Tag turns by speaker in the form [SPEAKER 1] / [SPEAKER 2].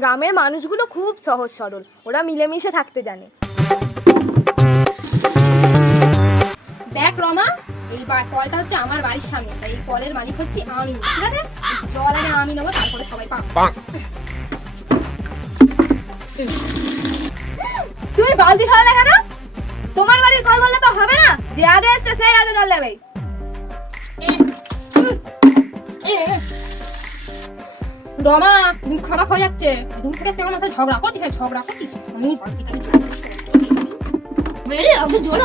[SPEAKER 1] গ্রামের মানুষগুলো খুব সহজ সরল। ওরা মিলেমিশে থাকতে জানে।
[SPEAKER 2] দেখ রমা এই কলটা হচ্ছে আমার বাড়ির সামনে তাই এই কলের মালিক হচ্ছে আমি। ঠিক আছে? জল আগে আমি নেব তারপরে সবাই পাবো।
[SPEAKER 1] তুমি বালতি ফেলা কেন? তোমার বাড়ির কল বললে তো হবে না? যে আগে এসছে সেই আগে জল নেবে।
[SPEAKER 2] রমা তুমি খারাপ হয়ে যাচ্ছে। দূর থেকে কেমন আছে ঝগড়া করছিস ঝগড়া করছিস? আমি জল